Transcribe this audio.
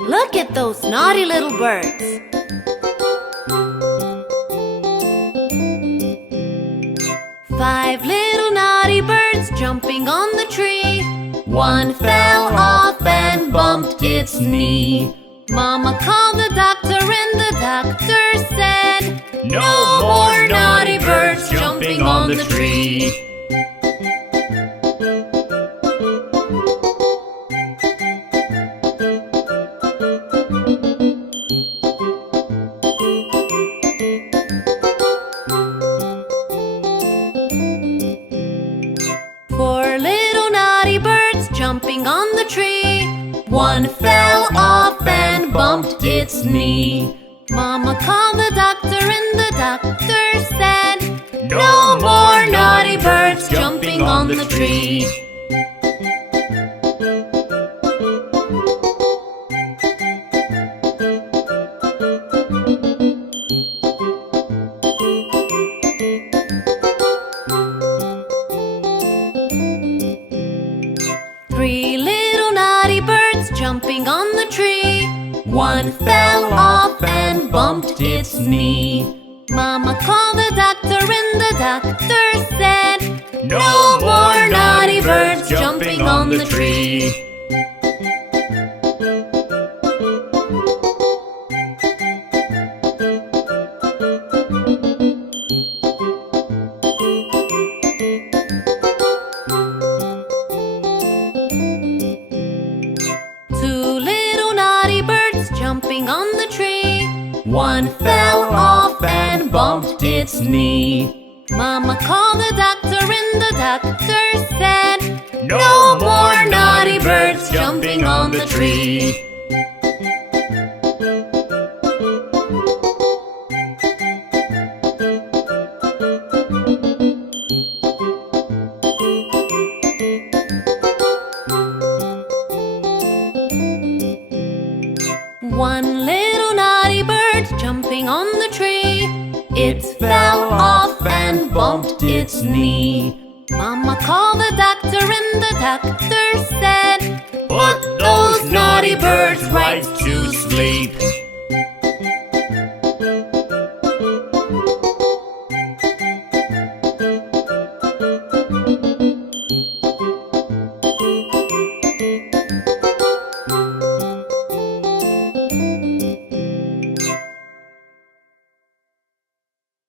Look at those naughty little birds. Five little naughty birds jumping on the tree. One fell off and bumped its knee. Mama called the doctor and the doctor said, "No more naughty birds jumping on the tree." 4 little naughty birds jumping on the tree. One fell off and bumped its knee. Mama called the doctor and the doctor said, "No more naughty birds jumping on the tree." Three little naughty birds jumping on the tree. One fell off and bumped its knee. Mama called the doctor and the doctor said, "No more naughty birds jumping on the tree." Jumping on the tree. One fell off and bumped its knee. Mama called the doctor and the doctor said, "No more naughty birds jumping on the tree." One little naughty bird jumping on the tree. It fell off and bumped its knee. Mama called the doctor and the doctor said, "Put those naughty birds right to sleep."